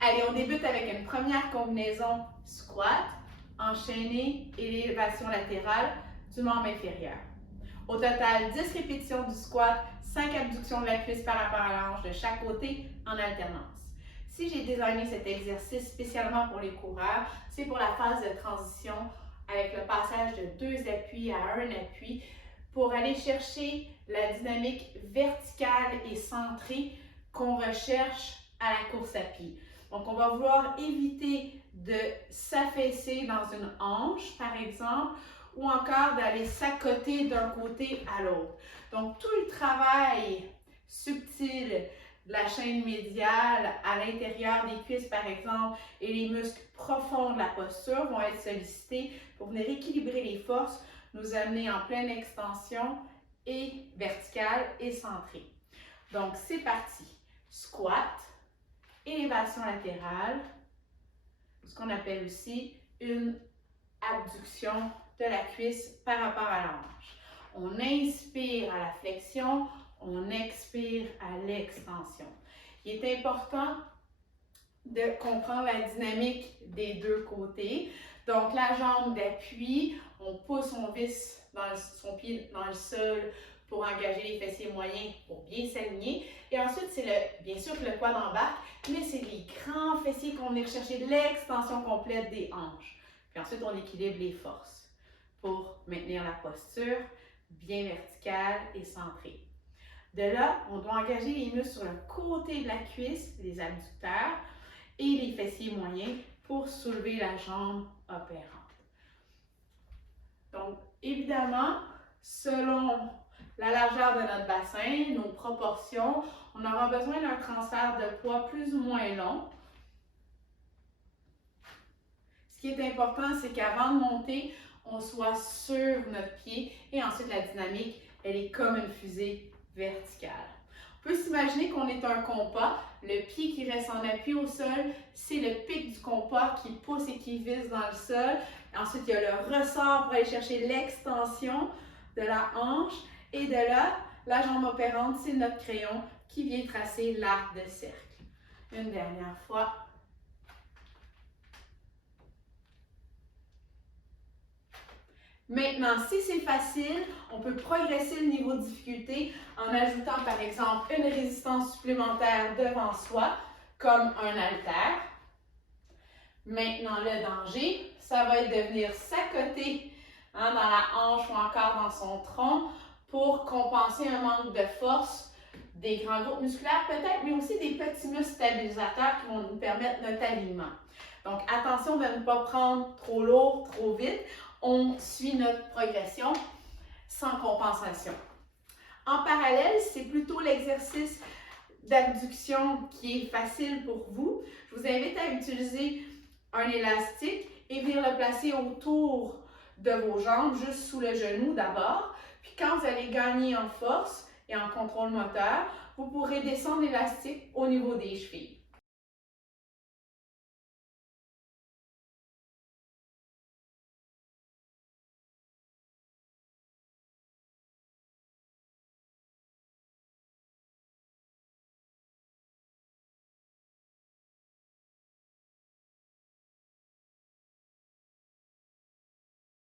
Allez, on débute avec une première combinaison squat, enchaîné et l'élévation latérale du membre inférieur. Au total, 10 répétitions du squat, 5 abductions de la cuisse par rapport à la hanche de chaque côté en alternance. Si j'ai designé cet exercice spécialement pour les coureurs, c'est pour la phase de transition avec le passage de 2 appuis à 1 appui pour aller chercher la dynamique verticale et centrée qu'on recherche à la course à pied. Donc, on va vouloir éviter de s'affaisser dans une hanche, par exemple, ou encore d'aller s'accoter d'un côté à l'autre. Donc, tout le travail subtil de la chaîne médiale à l'intérieur des cuisses, par exemple, et les muscles profonds de la posture vont être sollicités pour venir équilibrer les forces, nous amener en pleine extension et verticale et centrée. Donc, c'est parti. Squat, élévation latérale, ce qu'on appelle aussi une abduction de la cuisse par rapport à la hanche. On inspire à la flexion, on expire à l'extension. Il est important de comprendre la dynamique des deux côtés. Donc, la jambe d'appui, on pousse, on visse son pied dans le sol pour engager les fessiers moyens pour bien s'aligner. Et ensuite, c'est bien sûr que le quad embarque, mais c'est les grands fessiers qu'on vient chercher l'extension complète des hanches. Puis ensuite, on équilibre les forces pour maintenir la posture bien verticale et centrée. De là, on doit engager les muscles sur le côté de la cuisse, les abducteurs et les fessiers moyens pour soulever la jambe opérante. Donc, évidemment, selon la largeur de notre bassin, nos proportions, on aura besoin d'un transfert de poids plus ou moins long. Ce qui est important, c'est qu'avant de monter, on soit sur notre pied et ensuite la dynamique, elle est comme une fusée verticale. On peut s'imaginer qu'on est un compas. Le pied qui reste en appui au sol, c'est le pic du compas qui pousse et qui vise dans le sol. Ensuite, il y a le ressort pour aller chercher l'extension de la hanche. Et de là, la jambe opérante, c'est notre crayon qui vient tracer l'arc de cercle. Une dernière fois. Maintenant, si c'est facile, on peut progresser le niveau de difficulté en ajoutant par exemple une résistance supplémentaire devant soi, comme un haltère. Maintenant, le danger, ça va être de venir s'accoter dans la hanche ou encore dans son tronc pour compenser un manque de force des grands groupes musculaires peut-être, mais aussi des petits muscles stabilisateurs qui vont nous permettre notre alignement. Donc, attention de ne pas prendre trop lourd, trop vite. On suit notre progression sans compensation. En parallèle, c'est plutôt l'exercice d'abduction qui est facile pour vous. Je vous invite à utiliser un élastique et venir le placer autour de vos jambes, juste sous le genou d'abord. Puis quand vous allez gagner en force et en contrôle moteur, vous pourrez descendre l'élastique au niveau des chevilles.